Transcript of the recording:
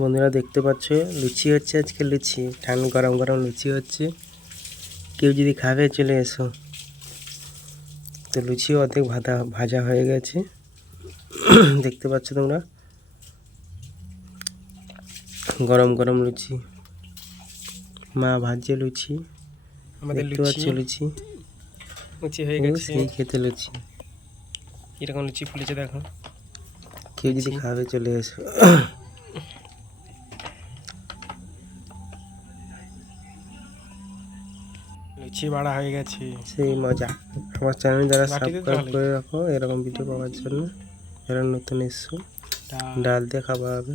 বন্ধুরা দেখতে পাচ্ছ লুচি হচ্ছে, আজকে লুচি ঠান্ডা গরম গরম লুচি হচ্ছে। কেউ যদি খাবে চলে এসো। তো লুচিও অর্ধেক ভাজা হয়ে গেছে দেখতে পাচ্ছ তোমরা, গরম গরম লুচি মা ভাজছে লুচি। আমাদের দেখতে পাচ্ছ লুচি লুচি হয়ে গেছে, সেই খেতে লুচি এরকম লুচি ফুলেছে দেখো। কেউ যদি খাবে চলে এসো। লুচি বাড়া হয়ে গেছে, সেই মজা। আমার চ্যানেল যারা সাবস্ক্রাইব করে রাখো এরকম ভিডিও পাওয়ার জন্য, যারা নতুন এসছো। ডাল দিয়ে খাওয়া হবে।